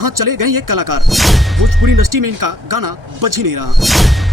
हाँ चले गए ये कलाकार। भोजपुरी इंडस्ट्री में इनका गाना बज ही नहीं रहा।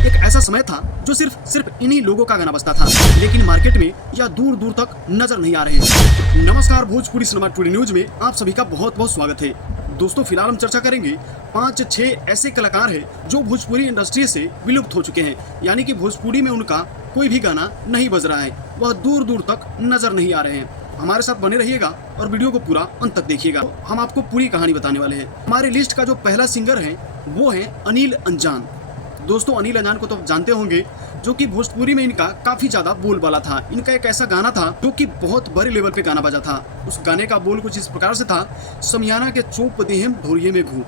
एक ऐसा समय था जो सिर्फ इन्हीं लोगों का गाना बजता था, लेकिन मार्केट में या दूर दूर तक नजर नहीं आ रहे हैं। नमस्कार, भोजपुरी सिनेमा टुडे न्यूज में आप सभी का बहुत बहुत स्वागत है। दोस्तों, फिलहाल हम चर्चा करेंगे 5-6 ऐसे कलाकार हैं जो भोजपुरी इंडस्ट्री से विलुप्त हो चुके हैं, यानी कि भोजपुरी में उनका कोई भी गाना नहीं बज रहा है, वह दूर दूर तक नजर नहीं आ रहे हैं। हमारे साथ बने रहिएगा और वीडियो को पूरा अंत तक देखिएगा। हम आपको पूरी कहानी बताने वाले हैं। हमारे लिस्ट का जो पहला सिंगर है वो है अनिल अंजान। दोस्तों, अनिल अंजान को तो आप जानते होंगे, जो कि भोजपुरी में इनका काफी ज्यादा बोलबाला था। इनका एक ऐसा गाना था जो कि बहुत बड़े लेवल पे गाना बजा था। उस गाने का बोल कुछ इस प्रकार से था, समियाना के चौप देहम ढोरिये में घू।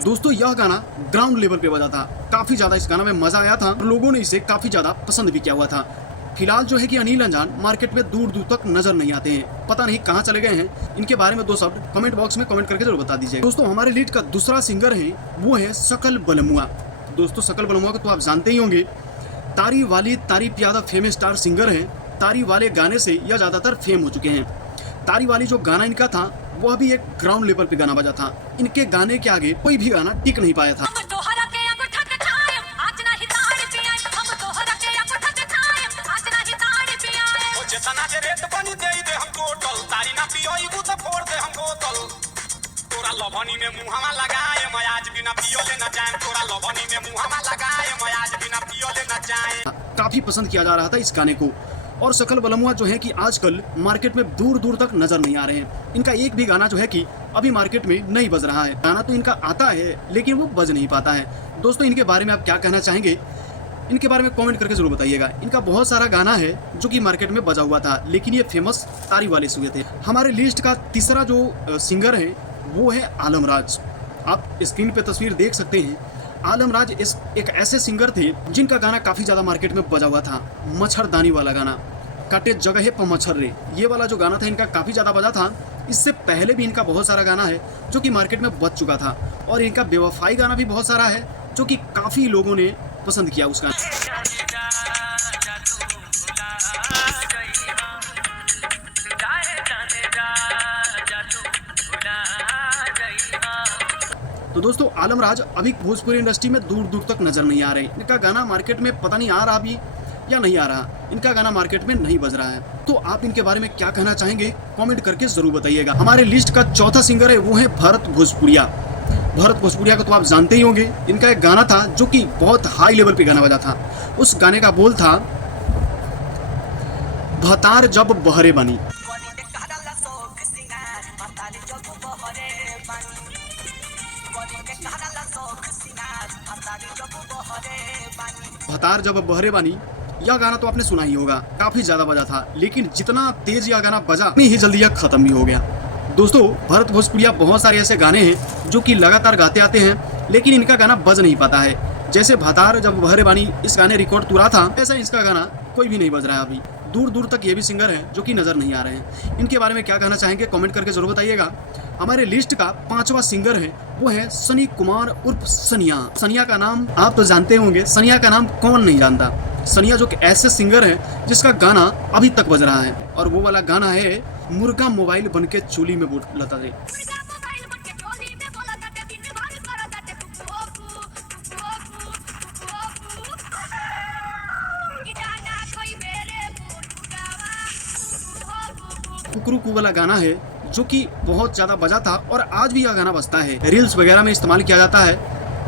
दोस्तों, यह गाना ग्राउंड लेवल पे बजा था। काफी ज्यादा इस गाना में मजा आया था और लोगों ने इसे काफी ज्यादा पसंद भी किया हुआ था। फिलहाल जो है कि अनिल अंजान मार्केट में दूर दूर तक नजर नहीं आते हैं, पता नहीं कहां चले गए हैं। इनके बारे में 2 शब्द कमेंट बॉक्स में कमेंट करके जरूर बता दीजिए। दोस्तों, हमारे लीड का दूसरा सिंगर है वो है सकल बलमुआ। दोस्तों, सकल बलमुआ को तो आप जानते ही होंगे। तारी वाली तारी प्यादा फेमस स्टार सिंगर है। तारी वाले गाने से यह ज्यादातर फेम हो चुके हैं। तारी वाली जो गाना इनका था वह भी एक ग्राउंड लेवल पे गाना बजा था। इनके गाने के आगे कोई भी गाना टिक नहीं पाया था। काफी पसंद किया जा रहा था इस गाने को। और सकल बलमुआ जो है कि आजकल मार्केट में दूर दूर तक नजर नहीं आ रहे हैं। इनका एक भी गाना जो है कि अभी मार्केट में नहीं बज रहा है। गाना तो इनका आता है लेकिन वो बज नहीं पाता है। दोस्तों, इनके बारे में आप क्या कहना चाहेंगे, इनके बारे में कमेंट करके जरूर बताइएगा। इनका बहुत सारा गाना है जो कि मार्केट में बजा हुआ था, लेकिन ये फेमस तारी वाले से हुए थे। हमारे लिस्ट का तीसरा जो सिंगर है वो है आलमराज। आप स्क्रीन पे तस्वीर देख सकते हैं। आलमराज एक ऐसे सिंगर थे जिनका गाना काफी ज्यादा मार्केट में बजा हुआ था। मच्छरदानी वाला गाना, काटे जगह पर मच्छर रे, ये वाला जो गाना था इनका काफी ज्यादा बजा था। इससे पहले भी इनका बहुत सारा गाना है जो कि मार्केट में बज चुका था। और इनका बेवफाई गाना भी बहुत सारा है जो कि काफी लोगों ने पसंद किया उस गाना। तो दोस्तों, आलमराज अभी भोजपुरी इंडस्ट्री में दूर दूर तक नजर नहीं आ रहे। इनका गाना मार्केट में पता नहीं आ रहा भी या नहीं आ रहा। इनका गाना मार्केट में नहीं बज रहा है। तो आप इनके बारे में क्या कहना चाहेंगे, कमेंट करके जरूर बताइएगा। हमारे लिस्ट का चौथा सिंगर है वो है भरत भोजपुरिया। भरत भोजपुरिया को तो आप जानते ही होंगे। इनका एक गाना था जो कि बहुत हाई लेवल पे गाना बजा था। उस गाने का बोल था, भतार जब बहरे बनी। भतार जब बहरे बानी, यह गाना तो आपने सुना ही होगा। काफी ज्यादा बजा था, लेकिन जितना तेज यह गाना बजा उतनी ही जल्दी यह खत्म भी हो गया। दोस्तों, भरत भोजपुरिया बहुत सारे ऐसे गाने हैं जो कि लगातार गाते आते हैं, लेकिन इनका गाना बज नहीं पाता है। जैसे भतार जब बहरे बानी, इस गाने रिकॉर्ड तुरा था, ऐसा इसका गाना कोई भी नहीं बज रहा है अभी। दूर दूर तक ये भी सिंगर है जो कि नजर नहीं आ रहे हैं। इनके बारे में क्या कहना चाहेंगे, कमेंट करके जरूर बताइएगा। हमारे लिस्ट का 5वां सिंगर है वो है सनी कुमार उर्फ सनिया। सनिया का नाम आप तो जानते होंगे। सनिया का नाम कौन नहीं जानता। सनिया जो कि ऐसे सिंगर है जिसका गाना अभी तक बज रहा है, और वो वाला गाना है, मुर्गा मोबाइल बन के चोली में बोलता रे। कुकरू वाला गाना है जो कि बहुत ज्यादा बजा था, और आज भी यह गाना बजता है। रील्स वगैरह में इस्तेमाल किया जाता है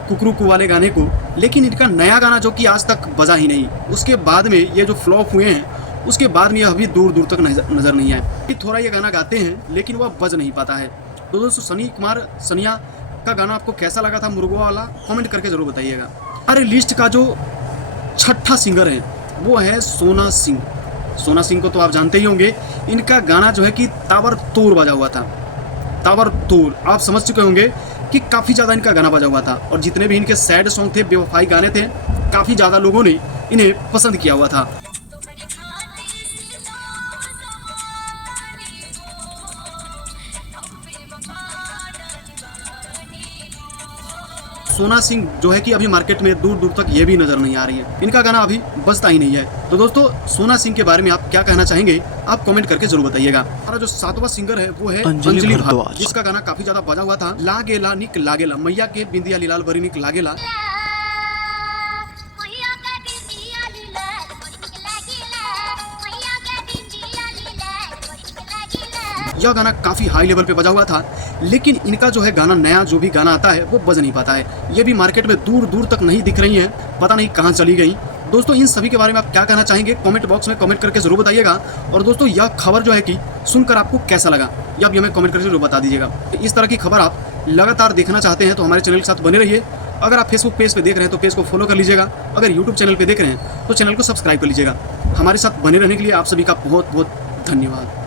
कुकरू वाले गाने को। लेकिन इनका नया गाना जो कि आज तक बजा ही नहीं, उसके बाद में ये जो फ्लॉप हुए हैं, उसके बाद में यह अभी दूर दूर तक नजर नहीं आए। थोड़ा ये गाना गाते हैं लेकिन वह बज नहीं पाता है। तो दोस्तों, सनी कुमार सनिया का गाना आपको कैसा लगा था, मुर्गा वाला, कमेंट करके जरूर बताइएगा। हमारे लिस्ट का जो 6ठा सिंगर है वो है सोना सिंह। सोना सिंह को तो आप जानते ही होंगे। इनका गाना जो है कि ताबड़तोड़ बजा हुआ था। ताबड़तोड़, आप समझ चुके होंगे कि काफ़ी ज़्यादा इनका गाना बजा हुआ था। और जितने भी इनके सैड सॉन्ग थे, बेवफाई गाने थे, काफ़ी ज़्यादा लोगों ने इन्हें पसंद किया हुआ था। सोना सिंह जो है कि अभी मार्केट में दूर दूर तक ये भी नजर नहीं आ रही है, इनका गाना अभी बजता ही नहीं है। तो दोस्तों सोना सिंह के बारे में आप क्या कहना चाहेंगे, आप कमेंट करके जरूर बताइएगा। हमारा जो 7वां सिंगर है वो है अंजलि भारद्वाज, जिसका गाना काफी ज्यादा बजा हुआ था, लागेला निक लागेला, मैया के बिंदिया लीलाल बड़ी निक लागेला। यह गाना काफी हाई लेवल पे बजा हुआ था, लेकिन इनका जो है गाना, नया जो भी गाना आता है वो बज नहीं पाता है। ये भी मार्केट में दूर दूर तक नहीं दिख रही हैं, पता नहीं कहाँ चली गई। दोस्तों इन सभी के बारे में आप क्या कहना चाहेंगे, कमेंट बॉक्स में कमेंट करके जरूर बताइएगा। और दोस्तों यह खबर जो है कि सुनकर आपको कैसा लगा, यह भी हमें कमेंट करके जरूर बता दीजिएगा। तो इस तरह की खबर आप लगातार देखना चाहते हैं तो हमारे चैनल के साथ बने रहिए। अगर आप फेसबुक पेज पे देख रहे हैं तो पेज को फॉलो कर लीजिएगा, अगर यूट्यूब चैनल पे देख रहे हैं तो चैनल को सब्सक्राइब कर लीजिएगा। हमारे साथ बने रहने के लिए आप सभी का बहुत बहुत धन्यवाद।